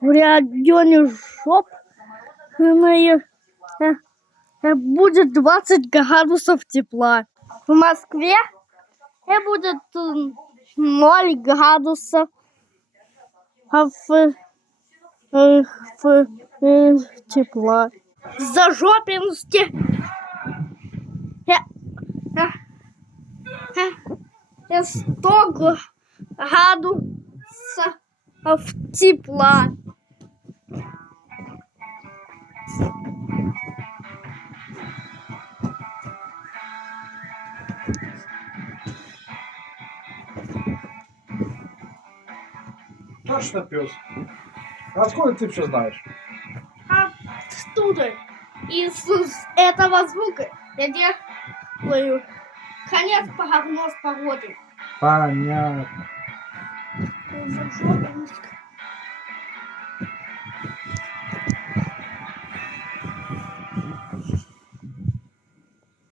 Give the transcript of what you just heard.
В районе жопные будет 20 градусов тепла. В Москве будет 0 градусов. А в тепла. В Зажопинске 100 градусов тепла. Точно пес. А откуда ты все знаешь? Оттуда. Из этого звука я делаю конец прогноз погоды. Понятно. Зажопинск.